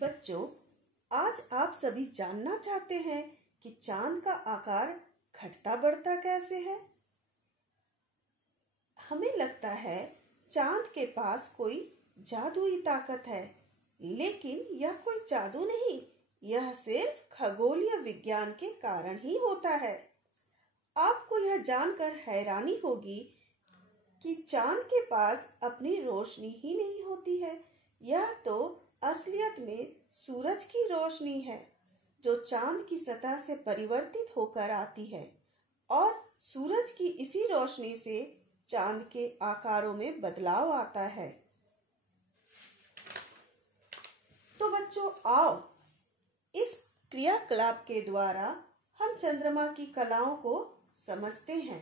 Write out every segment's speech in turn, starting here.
बच्चों, आज आप सभी जानना चाहते हैं कि चांद का आकार घटता बढ़ता कैसे है। हमें लगता है चांद के पास कोई जादुई ताकत है, लेकिन यह कोई जादू नहीं, यह सिर्फ खगोलीय विज्ञान के कारण ही होता है। आपको यह जानकर हैरानी होगी कि चांद के पास अपनी रोशनी ही नहीं होती है। यह तो असलियत में सूरज की रोशनी है जो चांद की सतह से परिवर्तित होकर आती है और सूरज की इसी रोशनी से चांद के आकारों में बदलाव आता है। तो बच्चों, आओ इस क्रियाकलाप के द्वारा हम चंद्रमा की कलाओं को समझते हैं।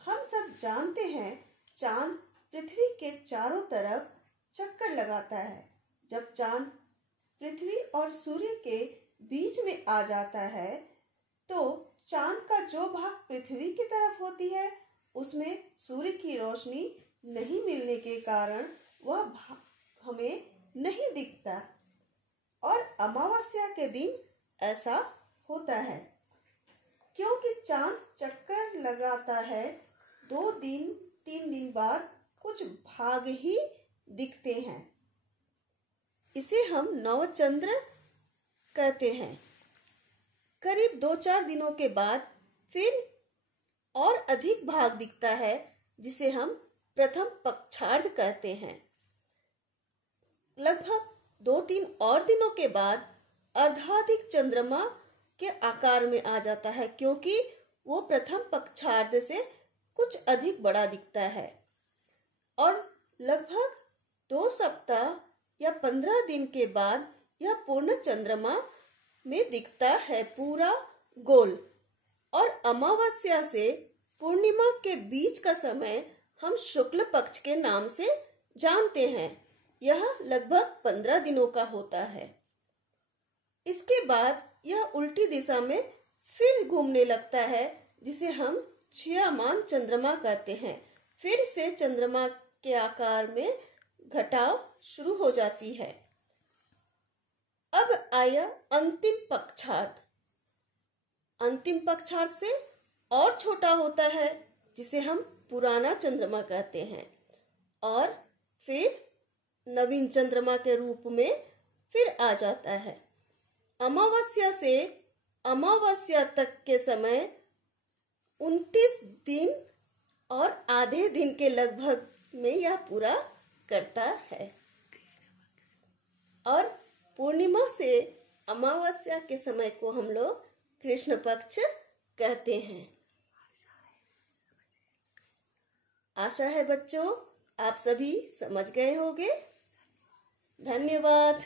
हम सब जानते हैं चांद पृथ्वी के चारों तरफ चक्कर लगाता है। जब चांद पृथ्वी और सूर्य के बीच में आ जाता है तो चांद का जो भाग पृथ्वी की तरफ होती है उसमें सूर्य की रोशनी नहीं मिलने के कारण वह भाग हमें नहीं दिखता और अमावस्या के दिन ऐसा होता है। क्योंकि चांद चक्कर लगाता है, 2 दिन 3 दिन बाद कुछ भाग ही दिखते हैं। इसे हम नवचंद्र कहते हैं। करीब 2-4 दिनों के बाद फिर और अधिक भाग दिखता है जिसे हम प्रथम पक्षार्ध कहते हैं। लगभग 2-3 और दिनों के बाद अर्धाधिक चंद्रमा के आकार में आ जाता है, क्योंकि वो प्रथम पक्षार्ध से कुछ अधिक बड़ा दिखता है और लगभग 2 सप्ताह या 15 दिन के बाद यह पूर्ण चंद्रमा में दिखता है, पूरा गोल। और अमावस्या से पूर्णिमा के बीच का समय हम शुक्ल पक्ष के नाम से जानते हैं। यह लगभग 15 दिनों का होता है। इसके बाद यह उल्टी दिशा में फिर घूमने लगता है, जिसे हम क्षीयमान चंद्रमा कहते हैं। फिर से चंद्रमा के आकार में घटाव शुरू हो जाती है। अब आया अंतिम पक्षार्ध। अंतिम पक्षार्ध से और छोटा होता है, जिसे हम पुराना चंद्रमा कहते हैं और फिर नवीन चंद्रमा के रूप में फिर आ जाता है। अमावस्या से अमावस्या तक के समय 29 दिन और आधे दिन के लगभग में यह पूरा करता है और पूर्णिमा से अमावस्या के समय को हम लोग कृष्ण पक्ष कहते हैं। आशा है बच्चों आप सभी समझ गए होंगे। धन्यवाद।